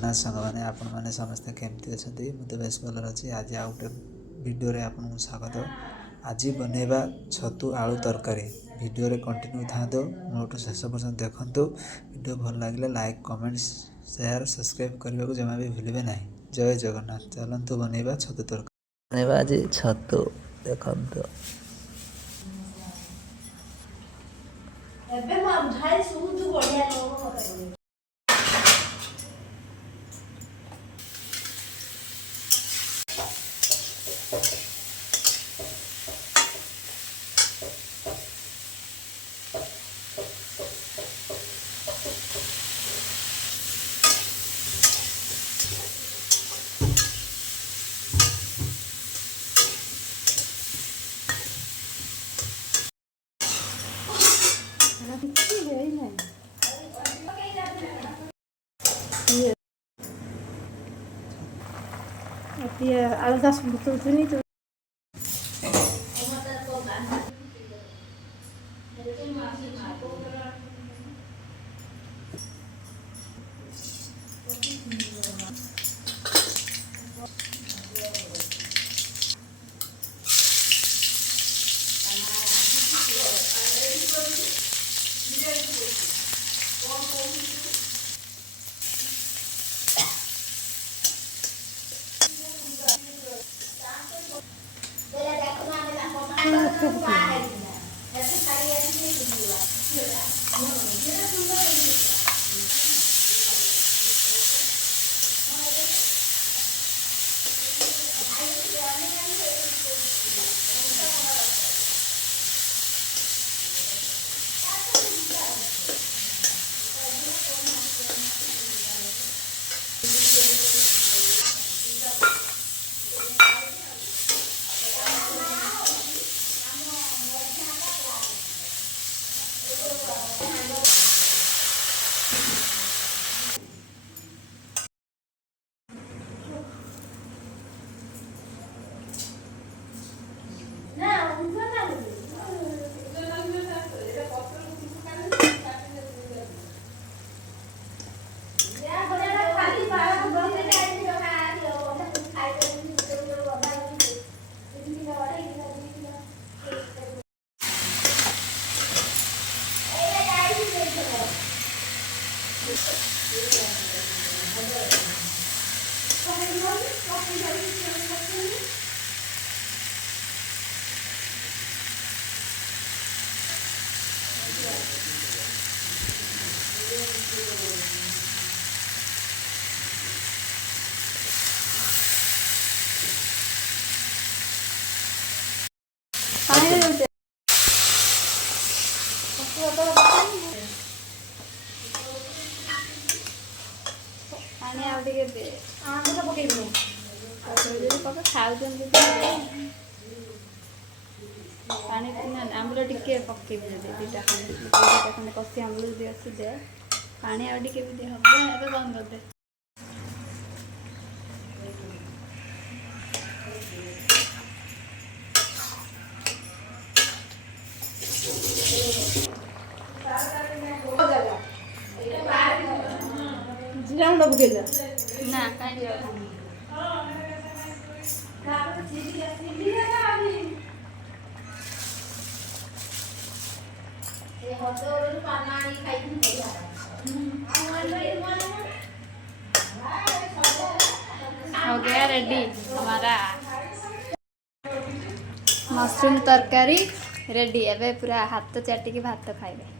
जगन्नाथ सांग मैंने आपण मैंने समस्ते केमती अच्छा मुझे बेस भल अच्छी आज आ गए वीडियो रे आपन स्वागत। आज बनैबा छतु आलू तरकारी वीडियो रे कंटिन्यू था मोटू शेष पर्यटन देखु। वीडियो भल लगे लाइक कमेंट्स शेयर सब्सक्राइब करने को जमा भी भूलें ना। जय जगन्नाथ। चलतु बनैबा छतु तरकारी बनैबा आज छतु देखु। आलू 10 मिनट पानी आंबुल टिके पकेबी दीटा खंडे कषि आंबुल दे अच्छी दे पानी आगे भी हम ए बंद कर दे। जीरा गुंड पकेला ना कहीं हो गया रेडी हमारा मशरूम तरकारी रेडी। एबे पूरा हाथ चाटिकी भात खाइबे।